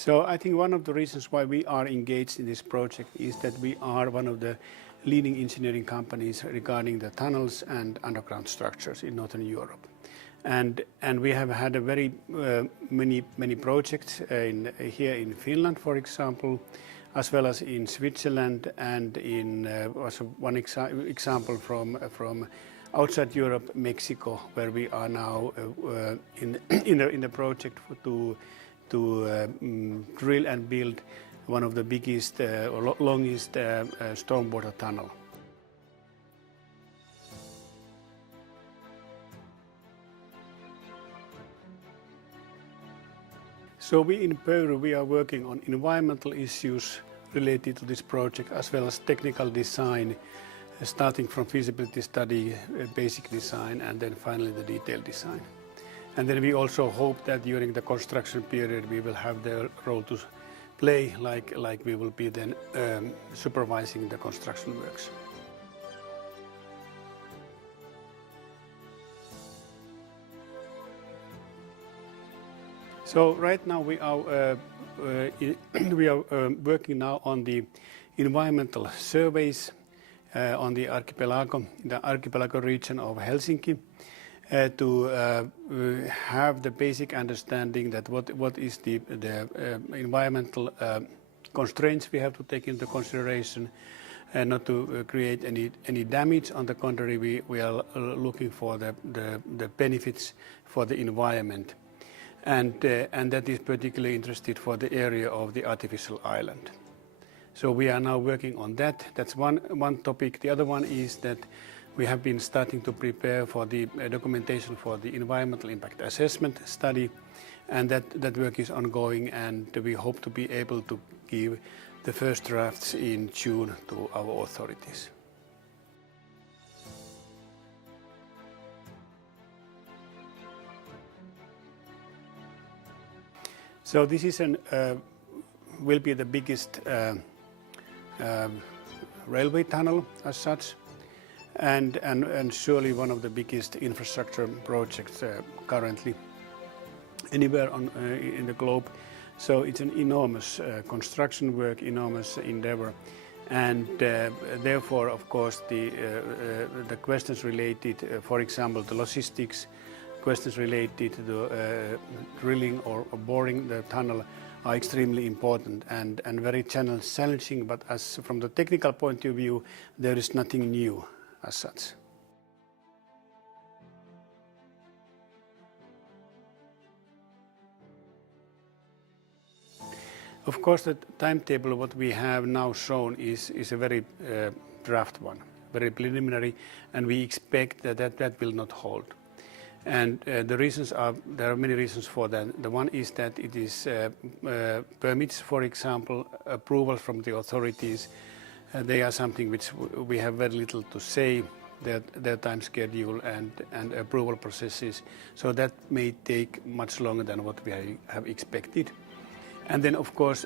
So I think one of the reasons why we are engaged in this project is that we are one of the leading engineering companies regarding the tunnels and underground structures in Northern Europe. And we have had a very many projects here in Finland, for example, as well as in Switzerland, and in also one example from outside Europe, Mexico, where we are now in the project to drill and build one of the biggest or longest stormwater tunnel. So we in Peru, we are working on environmental issues related to this project, as well as technical design, starting from feasibility study, basic design, and then finally the detailed design. And then we also hope that during the construction period we will have the role to play, like we will be then supervising the construction works. So right now we are working now on the environmental surveys on the archipelago region of Helsinki, to have the basic understanding that what is the environmental constraints we have to take into consideration, and not to create any damage. On the contrary, we are looking for the benefits for the environment. And that is particularly interested for the area of the artificial island. So we are now working on that. That's one topic. The other one is that we have been starting to prepare for the documentation for the environmental impact assessment study, and that work is ongoing, and we hope to be able to give the first drafts in June to our authorities. So this is will be the biggest railway tunnel as such, and surely one of the biggest infrastructure projects currently anywhere in the globe. So it's an enormous construction work, enormous endeavor, and therefore, of course, the questions related, for example, the logistics, questions related to the drilling or boring the tunnel are extremely important and very challenging, but as from the technical point of view, there is nothing new as such. Of course, the timetable what we have now shown is a very draft one, very preliminary, and we expect that will not hold. And the reasons are, there are many reasons for that. The one is that it is permits, for example, approval from the authorities. They are something which we have very little to say, their time schedule and approval processes. So that may take much longer than what we have expected. And then, of course,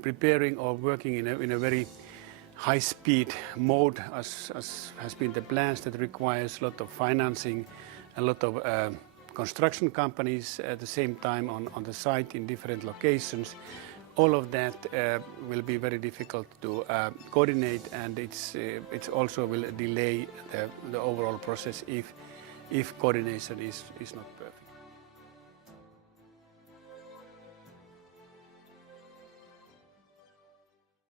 preparing or working in a very high-speed mode, as has been the plans, that requires a lot of financing, a lot of construction companies at the same time on the site in different locations. All of that will be very difficult to coordinate, and it's also will delay the overall process if coordination is not perfect.